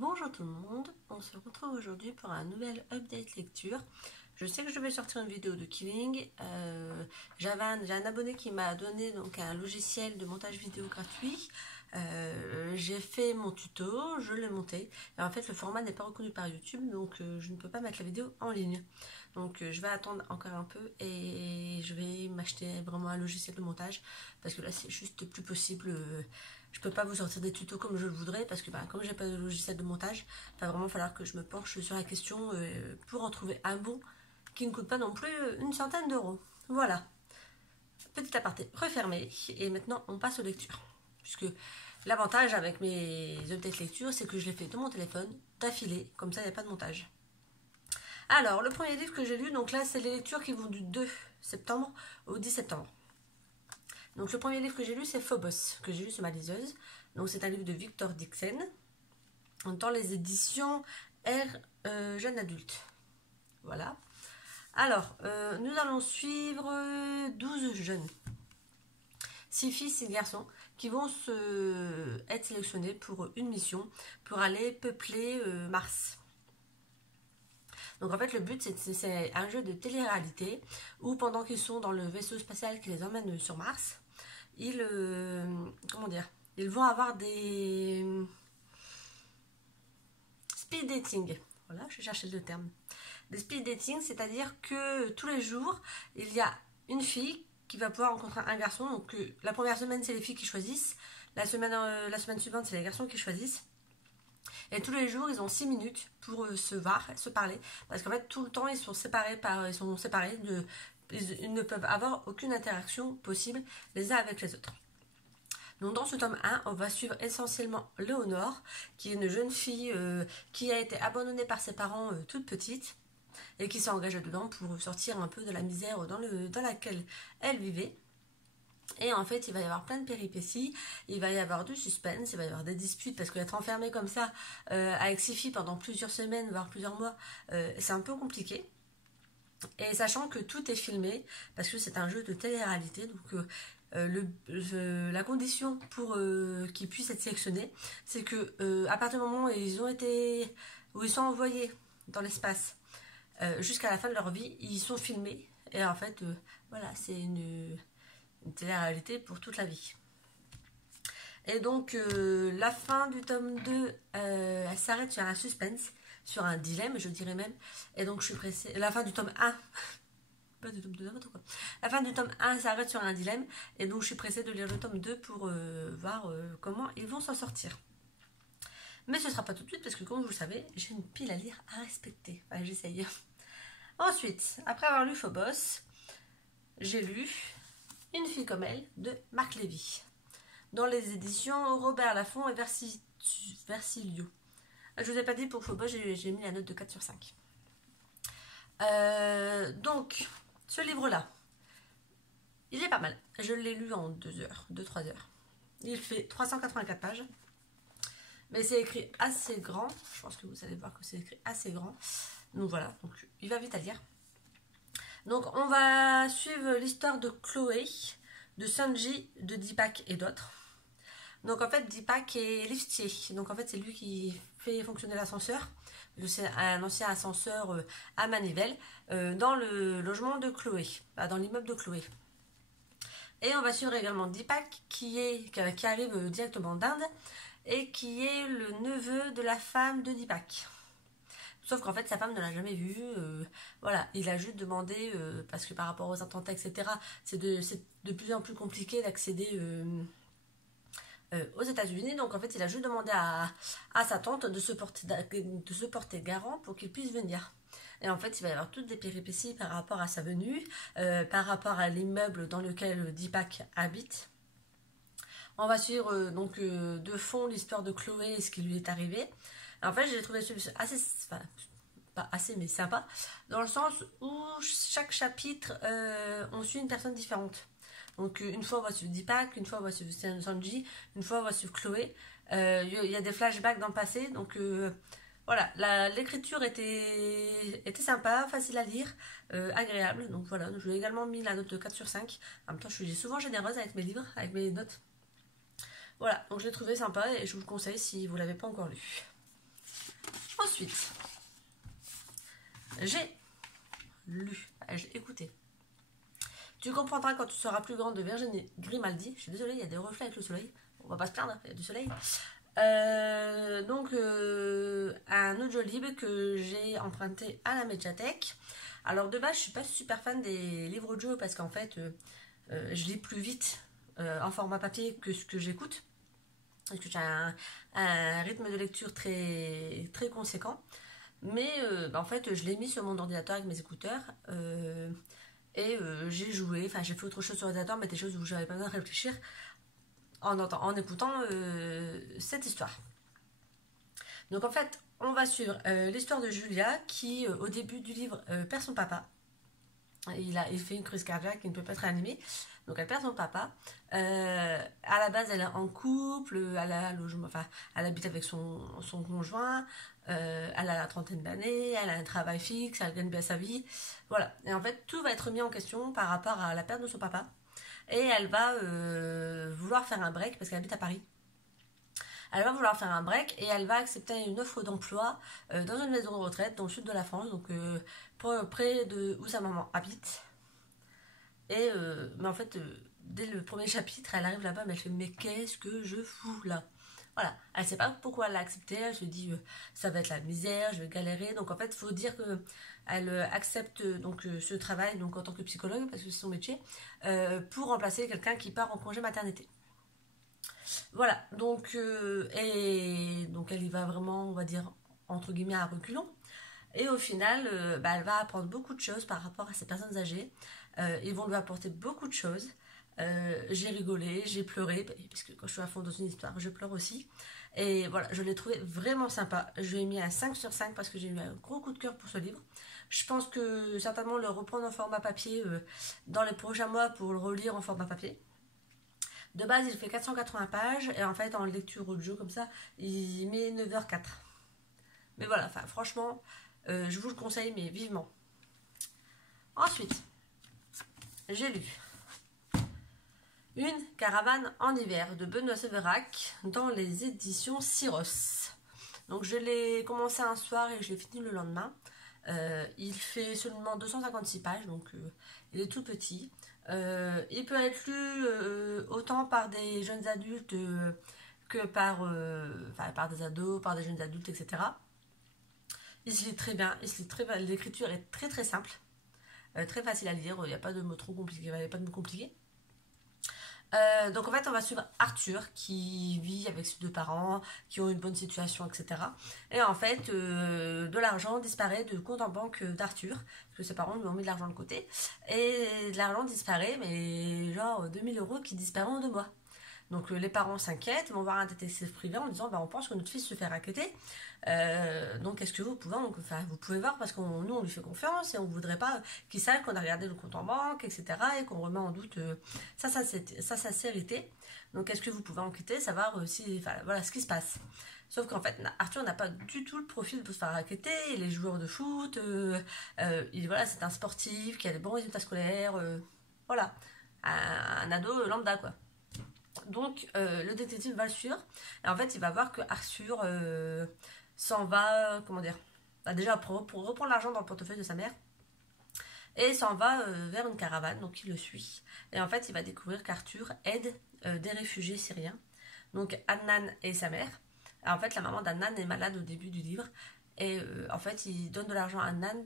Bonjour tout le monde, on se retrouve aujourd'hui pour un nouvel update lecture. Je sais que je vais sortir une vidéo de Killing. J'ai un abonné qui m'a donné donc un logiciel de montage vidéo gratuit. J'ai fait mon tuto, je l'ai monté. Et en fait le format n'est pas reconnu par YouTube, donc je ne peux pas mettre la vidéo en ligne. Donc je vais attendre encore un peu et je vais m'acheter vraiment un logiciel de montage. Parce que là c'est juste plus possible. Je peux pas vous sortir des tutos comme je le voudrais parce que comme j'ai pas de logiciel de montage, il va vraiment falloir que je me penche sur la question pour en trouver un bon qui ne coûte pas non plus une centaine d'euros. Voilà, petit aparté refermé et maintenant on passe aux lectures. Puisque l'avantage avec mes updates lectures, c'est que je les fais de mon téléphone d'affilée, comme ça il n'y a pas de montage. Alors, le premier livre que j'ai lu, donc là c'est les lectures qui vont du 2 septembre au 10 septembre. Donc le premier livre que j'ai lu, c'est Phobos, que j'ai lu sur ma liseuse. Donc c'est un livre de Victor Dixon, dans les éditions R Jeune Adulte. Voilà. Alors, nous allons suivre 12 jeunes, 6 filles, 6 garçons, qui vont être sélectionnés pour une mission, pour aller peupler Mars. Donc en fait le but c'est un jeu de télé-réalité où pendant qu'ils sont dans le vaisseau spatial qui les emmène sur Mars, ils vont avoir des speed dating. Voilà, je cherchais le terme. Des speed dating, c'est-à-dire que tous les jours il y a une fille qui va pouvoir rencontrer un garçon. Donc la première semaine c'est les filles qui choisissent, la semaine suivante c'est les garçons qui choisissent. Et tous les jours, ils ont 6 minutes pour se voir, se parler. Parce qu'en fait, tout le temps, ils sont séparés. Ils ne peuvent avoir aucune interaction possible les uns avec les autres. Donc dans ce tome 1, on va suivre essentiellement Léonore, qui est une jeune fille qui a été abandonnée par ses parents toute petite et qui s'est engagée dedans pour sortir un peu de la misère dans laquelle elle vivait. Et en fait, il va y avoir plein de péripéties, il va y avoir du suspense, il va y avoir des disputes, parce qu'être enfermé comme ça, avec 6 filles pendant plusieurs semaines, voire plusieurs mois, c'est un peu compliqué. Et sachant que tout est filmé, parce que c'est un jeu de télé-réalité, donc la condition pour qu'ils puissent être sélectionnés, c'est que à partir du moment où ils sont envoyés dans l'espace, jusqu'à la fin de leur vie, ils sont filmés. Et en fait, voilà, c'est une télé-réalité pour toute la vie. Et donc la fin du tome 2 elle s'arrête sur un suspense, sur un dilemme je dirais même. Et donc je suis pressée. La fin du tome 1 pas du tome 2, n'importe quoi. La fin du tome 1 s'arrête sur un dilemme. Et donc je suis pressée de lire le tome 2 pour voir comment ils vont s'en sortir. Mais ce sera pas tout de suite parce que comme vous le savez, j'ai une pile à lire à respecter. Enfin j'essaye. Ensuite, après avoir lu Phobos, j'ai lu Une fille comme elle de Marc Lévy, dans les éditions Robert Laffont et Versilio. Je ne vous ai pas dit pour Phobos, j'ai mis la note de 4 sur 5. Donc, ce livre-là, il est pas mal. Je l'ai lu en 2-3 heures. Il fait 384 pages. Mais c'est écrit assez grand. Je pense que vous allez voir que c'est écrit assez grand. Donc voilà, donc il va vite à lire. Donc on va suivre l'histoire de Chloé, de Sunji, de Deepak et d'autres. Donc en fait Deepak est liftier, donc en fait c'est lui qui fait fonctionner l'ascenseur. C'est un ancien ascenseur à manivelle dans le logement de Chloé, dans l'immeuble de Chloé. Et on va suivre également Deepak qui arrive directement d'Inde et qui est le neveu de la femme de Deepak. Sauf qu'en fait, sa femme ne l'a jamais vu. Voilà, il a juste demandé, parce que par rapport aux attentats, etc., c'est de plus en plus compliqué d'accéder aux États-Unis. Donc en fait, il a juste demandé à sa tante de se porter garant pour qu'il puisse venir. Et en fait, il va y avoir toutes des péripéties par rapport à sa venue, par rapport à l'immeuble dans lequel Deepak habite. On va suivre donc de fond l'histoire de Chloé et ce qui lui est arrivé. En fait, j'ai trouvé celui-ci assez, enfin, pas assez, mais sympa, dans le sens où chaque chapitre, on suit une personne différente. Donc, une fois, on va suivre Deepak, une fois, on va suivre Sanji, une fois, on va suivre Chloé. Il y a des flashbacks dans le passé, donc voilà, l'écriture était sympa, facile à lire, agréable. Donc voilà, je lui ai également mis la note de 4 sur 5. En même temps, je suis souvent généreuse avec mes livres, avec mes notes. Voilà, donc je l'ai trouvé sympa et je vous le conseille si vous ne l'avez pas encore lu. Ensuite, j'ai j'ai écouté. Tu comprendras quand tu seras plus grande de Virginie Grimaldi. Je suis désolée, il y a des reflets avec le soleil. On va pas se plaindre, il y a du soleil. Un audiolib que j'ai emprunté à la médiathèque. Alors de base, je suis pas super fan des livres audio parce qu'en fait, je lis plus vite en format papier que ce que j'écoute. Parce que j'ai un rythme de lecture très, très conséquent. Mais en fait, je l'ai mis sur mon ordinateur avec mes écouteurs. J'ai joué, enfin j'ai fait autre chose sur l'ordinateur, mais des choses où j'avais pas besoin de réfléchir en écoutant cette histoire. Donc en fait, on va suivre l'histoire de Julia qui, au début du livre, perd son papa. Il fait une crise cardiaque, il ne peut pas être réanimé. Donc elle perd son papa. À la base, elle est en couple, elle habite avec son conjoint. Elle a la trentaine d'années, elle a un travail fixe, elle gagne bien sa vie. Voilà. Et en fait, tout va être mis en question par rapport à la perte de son papa. Et elle va vouloir faire un break parce qu'elle habite à Paris. Elle va vouloir faire un break et elle va accepter une offre d'emploi dans une maison de retraite dans le sud de la France, donc près de où sa maman habite. Mais en fait, dès le premier chapitre, elle arrive là-bas, mais elle fait mais qu'est-ce que je fous là? Voilà, elle ne sait pas pourquoi elle l'a accepté, elle se dit ça va être la misère, je vais galérer. Donc en fait, il faut dire qu'elle accepte ce travail donc, en tant que psychologue, parce que c'est son métier, pour remplacer quelqu'un qui part en congé maternité. Voilà, donc elle y va vraiment, on va dire, entre guillemets, à reculons. Et au final, elle va apprendre beaucoup de choses par rapport à ces personnes âgées. Ils vont lui apporter beaucoup de choses. J'ai rigolé, j'ai pleuré, parce que quand je suis à fond dans une histoire, je pleure aussi. Et voilà, je l'ai trouvé vraiment sympa. Je lui ai mis un 5 sur 5 parce que j'ai eu un gros coup de cœur pour ce livre. Je pense que certainement le reprendre en format papier dans les prochains mois pour le relire en format papier. De base, il fait 480 pages et en fait, en lecture audio comme ça, il met 9h04. Mais voilà, enfin, franchement, je vous le conseille, mais vivement. Ensuite, j'ai lu Une caravane en hiver de Benoît Sévérac dans les éditions Syros. Donc, je l'ai commencé un soir et je l'ai fini le lendemain. Il fait seulement 256 pages, donc il est tout petit. Il peut être lu autant par des jeunes adultes que par des ados, par des jeunes adultes, etc. Il se lit très bien, l'écriture est très très simple, très facile à lire, il n'y a pas de mots trop compliqués, il n'y a pas de mots compliqués. Donc en fait on va suivre Arthur qui vit avec ses deux parents qui ont une bonne situation, etc. Et en fait de l'argent disparaît de compte en banque d'Arthur parce que ses parents lui ont mis de l'argent de côté et de l'argent disparaît, mais genre 2000 € qui disparaît en 2 mois. Donc les parents s'inquiètent, vont voir un détective privé en disant on pense que notre fils se fait racketter. Donc est-ce que vous pouvez, vous pouvez voir parce que nous on lui fait confiance et on ne voudrait pas qu'il sache qu'on a regardé le compte en banque, etc. et qu'on remet en doute sa sincérité. Donc est-ce que vous pouvez enquêter, savoir voilà ce qui se passe. Sauf qu'en fait Arthur n'a pas du tout le profil pour se faire racketter, il est joueur de foot, c'est un sportif qui a des bons résultats scolaires, voilà, un ado lambda quoi. Donc le détective va le suivre et en fait il va voir que Arthur s'en va, déjà pour reprendre l'argent dans le portefeuille de sa mère et s'en va vers une caravane, donc il le suit et en fait il va découvrir qu'Arthur aide des réfugiés syriens, donc Adnan et sa mère. Alors, en fait la maman d'Adnan est malade au début du livre et en fait il donne de l'argent à Adnan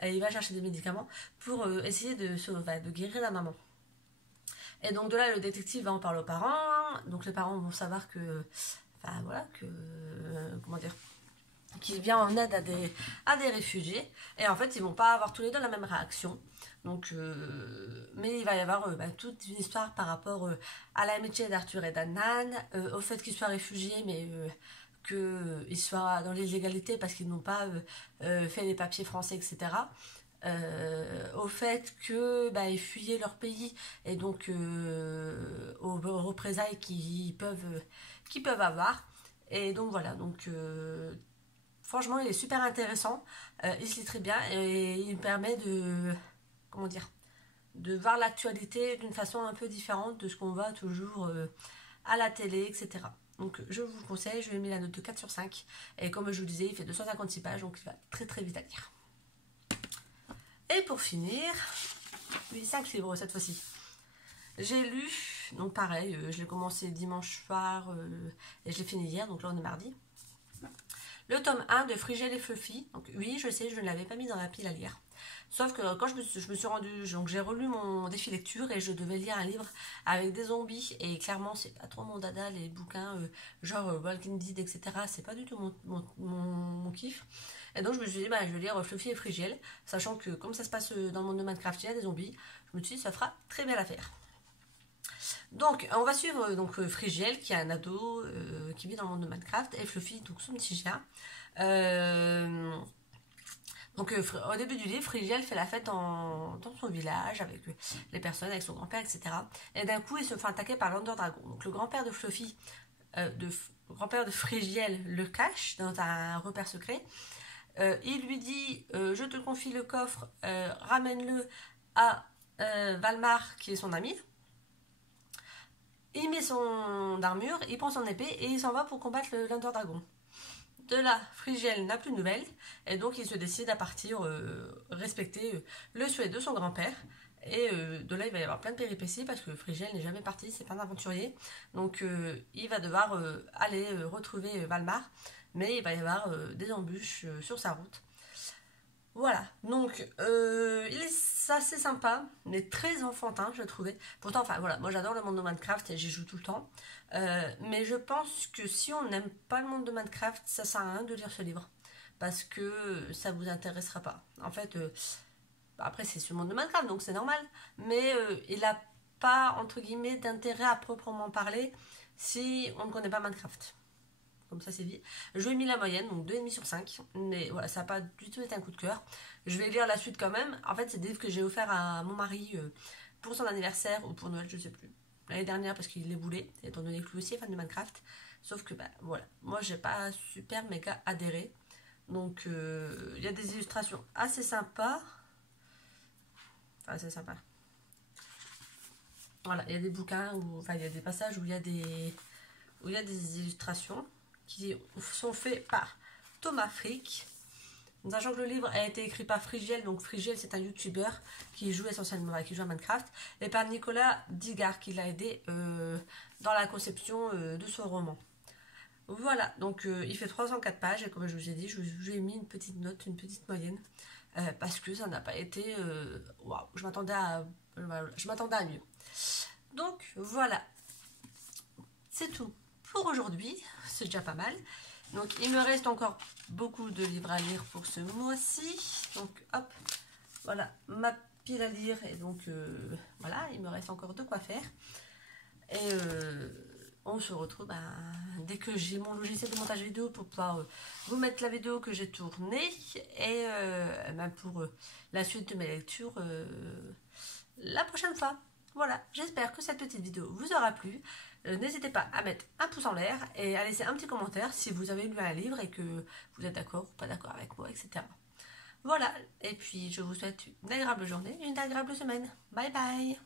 et il va chercher des médicaments pour essayer de guérir la maman. Et donc de là, le détective va en parler aux parents. Donc les parents vont savoir qu'il vient en aide à des réfugiés. Et en fait, ils vont pas avoir tous les deux la même réaction. Donc, mais il va y avoir toute une histoire par rapport à l'amitié d'Arthur et d'Adnan, au fait qu'ils soient réfugiés, mais qu'ils soient dans l'illégalité parce qu'ils n'ont pas fait les papiers français, etc. Au fait qu'ils fuyaient leur pays et donc aux représailles qu'ils peuvent avoir. Et donc voilà, donc franchement il est super intéressant, il se lit très bien et il permet de voir l'actualité d'une façon un peu différente de ce qu'on voit toujours à la télé, etc. Donc je vous le conseille, je lui ai mis la note de 4 sur 5. Et comme je vous disais, il fait 256 pages, donc il va très très vite à lire. Et pour finir, oui, 5 livres cette fois-ci. J'ai lu, donc pareil, je l'ai commencé dimanche soir et je l'ai fini hier, donc là on est mardi. Le tome 1 de Frigel et Fluffy. Donc oui, je sais, je ne l'avais pas mis dans la pile à lire. Sauf que quand je me suis rendue, donc j'ai relu mon défi lecture et je devais lire un livre avec des zombies. Et clairement, c'est pas trop mon dada, les bouquins genre Walking Dead, etc. C'est pas du tout mon kiff. Et donc je me suis dit, bah, je vais lire Fluffy et Frigel, sachant que comme ça se passe dans le monde de Minecraft, il y a des zombies. Je me suis dit, ça fera très bien l'affaire. Donc, on va suivre Frigiel, qui est un ado qui vit dans le monde de Minecraft, et Fluffy, donc son petit chien. Au début du livre, Frigiel fait la fête dans son village avec les personnes, avec son grand-père, etc. Et d'un coup, il se fait attaquer par l'Under Dragon. Donc, le grand-père de Fluffy, grand-père de Frigiel, le cache dans un repère secret. Il lui dit je te confie le coffre, ramène-le à Valmar, qui est son ami. Il met son armure, il prend son épée et il s'en va pour combattre l'Under Dragon. De là, Frigiel n'a plus de nouvelles et donc il se décide à partir respecter le souhait de son grand-père. Et de là, il va y avoir plein de péripéties parce que Frigiel n'est jamais parti, c'est pas un aventurier. Donc il va devoir aller retrouver Valmar, mais il va y avoir des embûches sur sa route. Voilà, donc il est assez sympa, mais très enfantin, je trouvais. Pourtant, enfin voilà, moi j'adore le monde de Minecraft et j'y joue tout le temps. Mais je pense que si on n'aime pas le monde de Minecraft, ça sert à rien de lire ce livre. Parce que ça vous intéressera pas. En fait, après c'est sur le monde de Minecraft, donc c'est normal. Mais il n'a pas, entre guillemets, d'intérêt à proprement parler si on ne connaît pas Minecraft. Comme ça c'est dit. Je lui ai mis la moyenne, donc 2,5 sur 5. Mais voilà, ça n'a pas du tout été un coup de cœur. Je vais lire la suite quand même. En fait, c'est des livres que j'ai offert à mon mari pour son anniversaire ou pour Noël, je ne sais plus. L'année dernière parce qu'il les voulait, étant donné que lui aussi est fan de Minecraft. Sauf que, bah voilà, moi j'ai pas super méga adhéré. Donc, il y a des illustrations assez sympas. Enfin, c'est sympa. Voilà, il y a des bouquins, enfin, il y a des passages où il y a des illustrations qui sont faits par Thomas Frick. Sachant que le livre a été écrit par Frigiel, donc Frigiel c'est un youtubeur qui joue essentiellement qui joue à Minecraft, et par Nicolas Digard qui l'a aidé dans la conception de son roman. Voilà, donc il fait 304 pages et comme je vous ai dit, je lui ai mis une petite note, une petite moyenne, parce que ça n'a pas été... Waouh, je m'attendais à mieux. Donc voilà, c'est tout pour aujourd'hui, c'est déjà pas mal. Donc il me reste encore beaucoup de livres à lire pour ce mois-ci. Donc hop, voilà ma pile à lire. Et donc voilà, il me reste encore de quoi faire. Et on se retrouve dès que j'ai mon logiciel de montage vidéo pour pouvoir vous mettre la vidéo que j'ai tournée. Et pour la suite de mes lectures la prochaine fois. Voilà, j'espère que cette petite vidéo vous aura plu. N'hésitez pas à mettre un pouce en l'air et à laisser un petit commentaire si vous avez lu un livre et que vous êtes d'accord ou pas d'accord avec moi, etc. Voilà, et puis je vous souhaite une agréable journée et une agréable semaine. Bye bye!